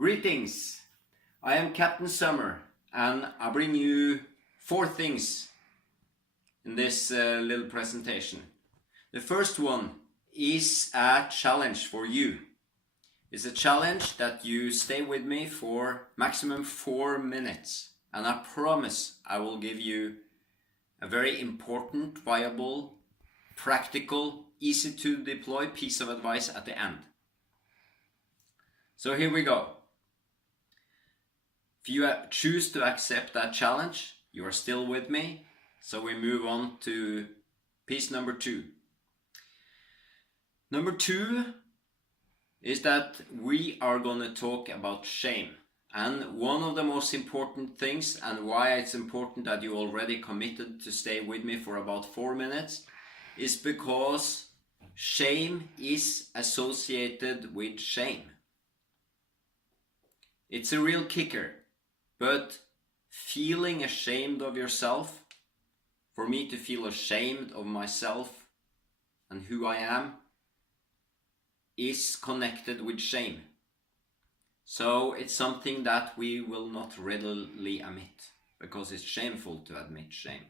Greetings, I am Captain Summer and I bring you 4 things in this little presentation. The first one is a challenge for you. It's a challenge that you stay with me for maximum 4 minutes, and I promise I will give you a very important, viable, practical, easy to deploy piece of advice at the end. So here we go. If you choose to accept that challenge, you are still with me. So we move on to piece number 2. Number 2 is that we are going to talk about shame. And one of the most important things, and why it's important that you already committed to stay with me for about 4 minutes, is because shame is associated with shame. It's a real kicker. But feeling ashamed of yourself, for me to feel ashamed of myself and who I am, is connected with shame. So it's something that we will not readily admit, because it's shameful to admit shame.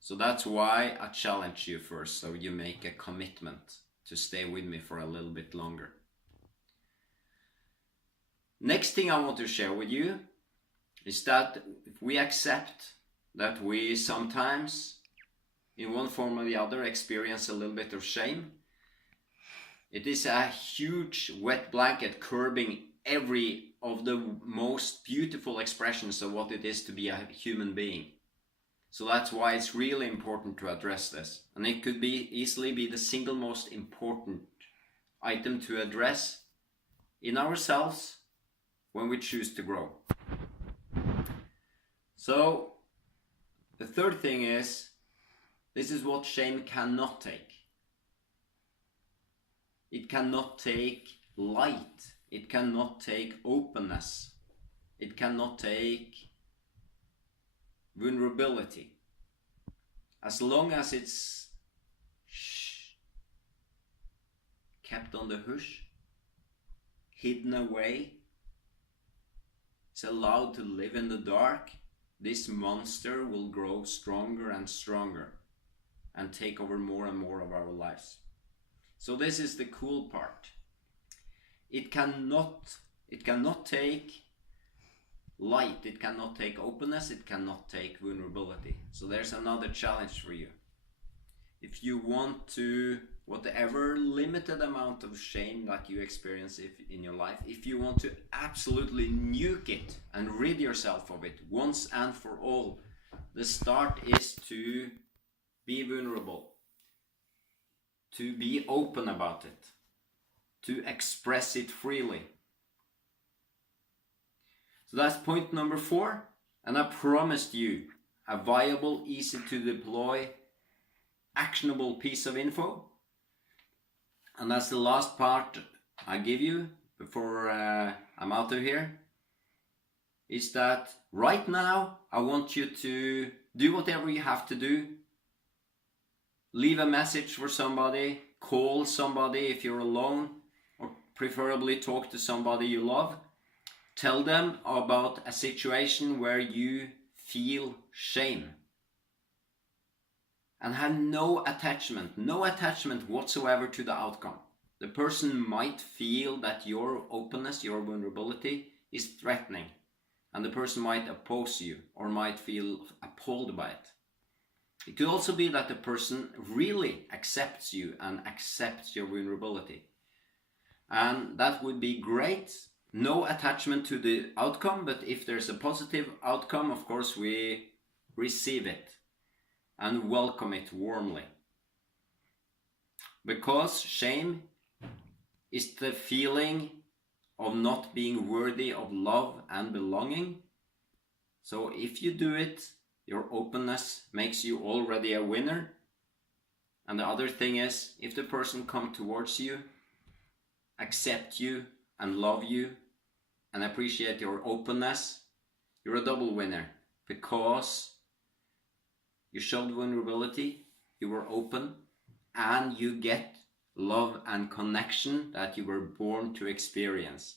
So that's why I challenge you first, so you make a commitment to stay with me for a little bit longer. Next thing I want to share with you is that if we accept that we sometimes, in one form or the other, experience a little bit of shame, it is a huge wet blanket curbing every of the most beautiful expressions of what it is to be a human being. So that's why it's really important to address this. And it could easily be the single most important item to address in ourselves when we choose to grow. So the third thing is, this is what shame cannot take. It cannot take light. It cannot take openness. It cannot take vulnerability. As long as it's kept on the hush, hidden away, it's allowed to live in the dark, this monster will grow stronger and stronger and take over more and more of our lives. So this is the cool part. It cannot take light, it cannot take openness, it cannot take vulnerability. So there's another challenge for you. If you want to, whatever limited amount of shame that you experience in your life, if you want to absolutely nuke it and rid yourself of it once and for all, the start is to be vulnerable, to be open about it, to express it freely. So that's point number 4, and I promised you a viable, easy to deploy, actionable piece of info. And that's the last part I give you before I'm out of here, is that right now I want you to do whatever you have to do. Leave a message for somebody, call somebody if you're alone, or preferably talk to somebody you love. Tell them about a situation where you feel shame. And have no attachment whatsoever to the outcome. The person might feel that your openness, your vulnerability is threatening, and the person might oppose you or might feel appalled by it. It could also be that the person really accepts you and accepts your vulnerability. And that would be great. No attachment to the outcome, but if there's a positive outcome, of course we receive it and welcome it warmly. Because shame is the feeling of not being worthy of love and belonging. So if you do it, your openness makes you already a winner. And the other thing is, if the person comes towards you, accept you and love you and appreciate your openness, you're a double winner, because you showed vulnerability, you were open, and you get love and connection that you were born to experience.